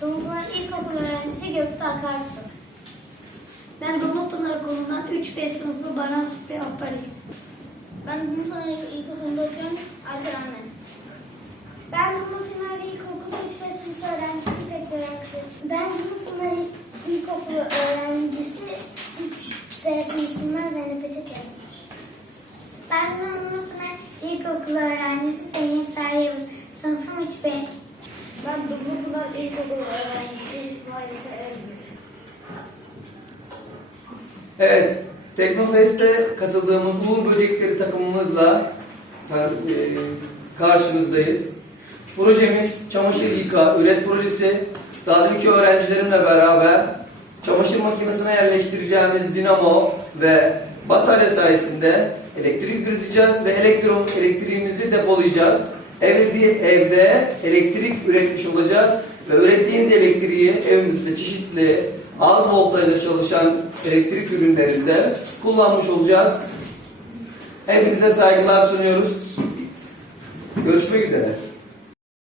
Dumlupınar İlkokul öğrencisi Gökte Akarsu. Ben Dumlupınar okulundan 3B sınıfı Baran Süpri Aparayım. Ben Dumlupınar İlkokulu'nda okuyorum. Alper Anne. Ben Dumlupınar İlkokulu 3B sınıfı öğrencisi Peter Akres. Ben Dumlupınar İlkokulu öğrencisi 3B sınıfından Zeynep Ece Ben Dumlupınar İlkokulu öğrencisi Zeynep Sarı Yavuz. Sınıfım 3B. Evet, Teknofest'e katıldığımız Uğur Böcekleri takımımızla e, karşınızdayız. Projemiz çamaşır yıka, üret projesi. Dadülki öğrencilerimle beraber çamaşır makinesine yerleştireceğimiz dinamo ve batarya sayesinde elektrik üreteceğiz ve elektron elektriğimizi depolayacağız. Evde, evde elektrik üretmiş olacağız ve ürettiğimiz elektriği evimizde çeşitli az voltajda çalışan elektrik ürünlerinde kullanmış olacağız. Hepinize saygılar sunuyoruz. Görüşmek üzere.